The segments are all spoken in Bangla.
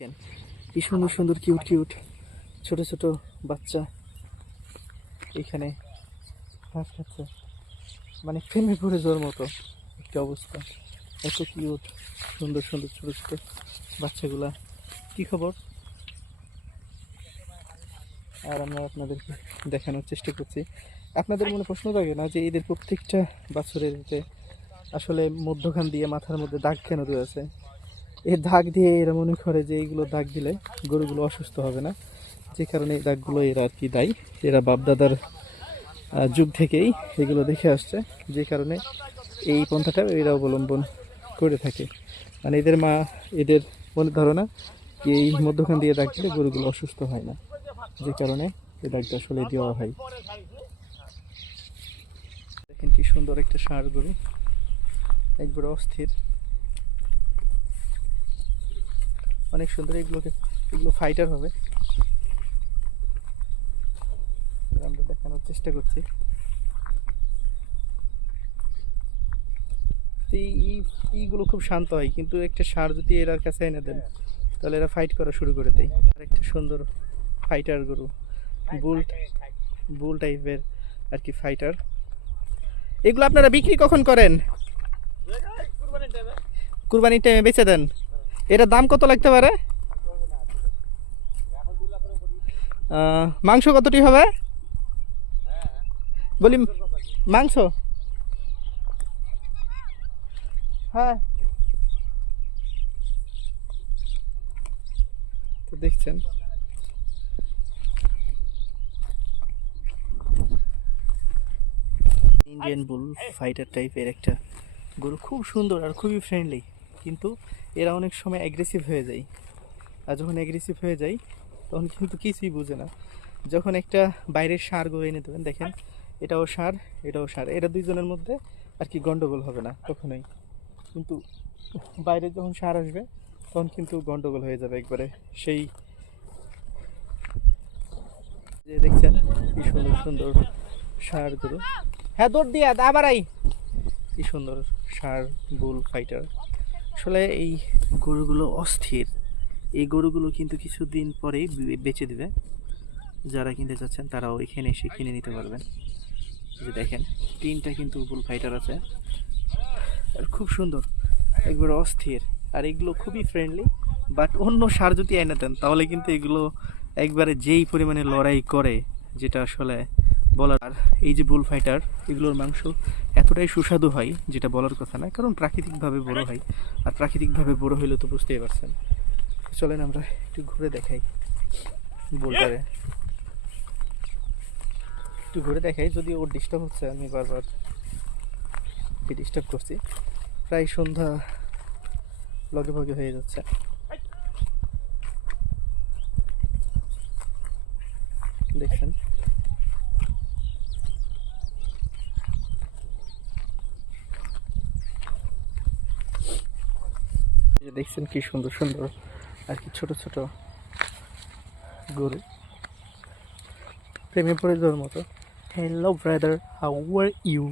কি সুন্দর সুন্দর কিউট কিউট ছোট ছোট বাচ্চা এখানে ঘাস খাচ্ছে, মানে প্রেমে পড়ে যাওয়ার মতো একটা অবস্থা। এত কিউট সুন্দর সুন্দর ছোট ছোট বাচ্চাগুলা। কি খবর? আর আমরা আপনাদেরকে দেখানোর চেষ্টা করছি। আপনাদের মনে প্রশ্ন থাকে না যে এদের প্রত্যেকটা বছরের যে আসলে মধ্যখান দিয়ে মাথার মধ্যে দাগ কেন রয়েছে? এই দাগ দিয়ে এরা মনে করে যে এইগুলো দাগ দিলে গরুগুলো অসুস্থ হবে না, যে কারণে এই দাগগুলো এরা আর কি দেয়। এরা বাপদাদার যুগ থেকেই এগুলো দেখে আসছে, যে কারণে এই পন্থাটা এরা অবলম্বন করে থাকে। মানে এদের মা এদের মনে ধারণা যে এই মধ্যখান দিয়ে দাগ দিলে গরুগুলো অসুস্থ হয় না, যে কারণে এই দাগটা আসলে দেওয়া হয়। দেখেন কি সুন্দর একটা ষাঁড় গরু, একবারে অস্থির, অনেক সুন্দর। এগুলো ফাইটার হবে, আমরা দেখানোর চেষ্টা করছি। এইগুলো খুব শান্ত হয়, কিন্তু একটা ষাঁড় যদি এরার কাছে এনে দেন তাহলে এরা ফাইট করা শুরু করে দেয়। আর একটা সুন্দর ফাইটার গরু, বুল বুল টাইপের আর কি ফাইটার। এগুলো আপনারা বিক্রি কখন করেন? কুরবানির টাইমে বেচে দেন। এটার দাম কত লাগতে পারে? মাংস কতটি হবে বলি? মাংস, হ্যাঁ। তো দেখছেন ইন্ডিয়ান বুল ফাইটার টাইপের একটা গরু, খুব সুন্দর আর খুবই ফ্রেন্ডলি। কিন্তু এরা অনেক সময় অ্যাগ্রেসিভ হয়ে যায়, আর যখন অ্যাগ্রেসিভ হয়ে যায় তখন কিন্তু কিছুই বুঝে না। যখন একটা বাইরের ষাঁড় গরু এনে দেবেন, দেখেন এটাও ষাঁড় এটাও ষাঁড়, এরা দুইজনের মধ্যে আর কি গন্ডগোল হবে না কখনোই। কিন্তু বাইরে যখন ষাঁড় আসবে তখন কিন্তু গন্ডগোল হয়ে যাবে একবারে। সেই যে দেখছেন কি সুন্দর সুন্দর ষাঁড় গরু, হ্যাঁ দৌড় দিয়া আবার আই। কি সুন্দর ষাঁড় বুল ফাইটার। আসলে এই গরুগুলো অস্থির। এই গরুগুলো কিন্তু কিছুদিন পরেই বেচে দিবে। যারা কিনতে চাচ্ছেন তারাও এখানে এসে কিনে নিতে পারবেন। যে দেখেন তিনটা কিন্তু বুল ফাইটার আছে, আর খুব সুন্দর, একবারে অস্থির। আর এগুলো খুবই ফ্রেন্ডলি। বাট অন্য সার যদি এনে দেন তাহলে কিন্তু এগুলো একবারে যেই পরিমাণে লড়াই করে, যেটা আসলে বলার। আর এই যে বুল ফাইটার, এগুলোর মাংস এতটাই সুস্বাদু হয় যেটা বলার কথা না, কারণ প্রাকৃতিকভাবে বড় হয়। আর প্রাকৃতিকভাবে বড় হইলে তো বুঝতেই পারছেন। চলেন আমরা একটু ঘুরে দেখাই বুলটারে, একটু ঘুরে দেখাই। যদি ওর ডিস্টার্ব হচ্ছে, আমি বারবার ডিস্টার্ব করছি। প্রায় সন্ধ্যা লগে ভগে হয়ে যাচ্ছে। দেখছেন দেখছেন কি সুন্দর সুন্দর আর কি ছোট ছোট গরু, প্রেমে পড়ে যাওয়ার মতো। Hello brother, how are you?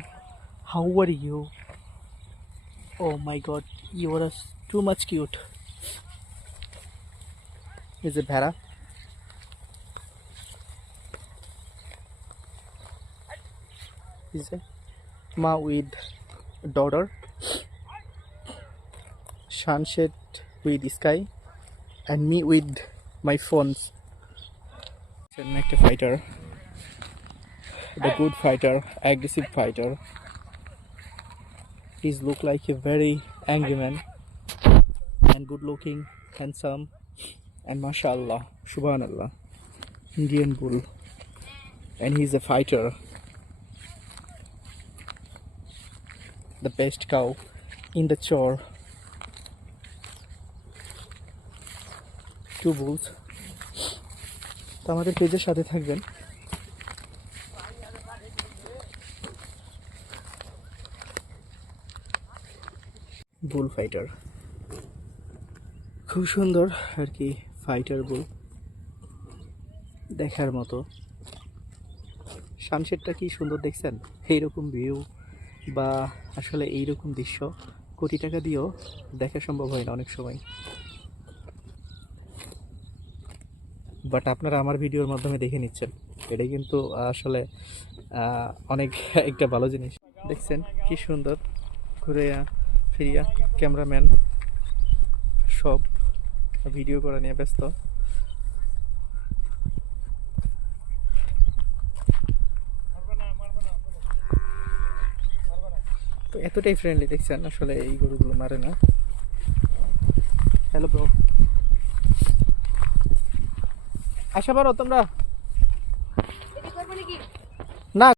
How are you? Oh my God, you are too much cute. Is a ভেড়া, ইজ এ মা with daughter, sunset with sky, and me with my phones. একটা fighter, the good fighter, aggressive fighter. He's look like a very angry man, and good looking, handsome, and mashallah, subhanallah, Indian bull, and he's a fighter, the best cow in the chore. Two bulls. তো আমাদের পেজের সাথে থাকবেন। বুল ফাইটার খুব সুন্দর আর কি, ফাইটার বুল দেখার মতো। সানসেটটা কি সুন্দর দেখছেন? এইরকম ভিউ বা আসলে এইরকম দৃশ্য কোটি টাকা দিয়েও দেখা সম্ভব হয় না অনেক সময়। বাট আপনারা আমার ভিডিওর মাধ্যমে দেখে নিচ্ছেন, এটাই কিন্তু আসলে অনেক একটা ভালো জিনিস। দেখছেন কি সুন্দর ঘুরে ফিরিয়া ক্যামেরাম্যান সব ভিডিও করা নিয়ে ব্যস্ত। তো এতটাই ফ্রেন্ডলি দেখছেন, আসলে এই গরুগুলো মারে না। হ্যালো ব্রো, আসা পারো তোমরা?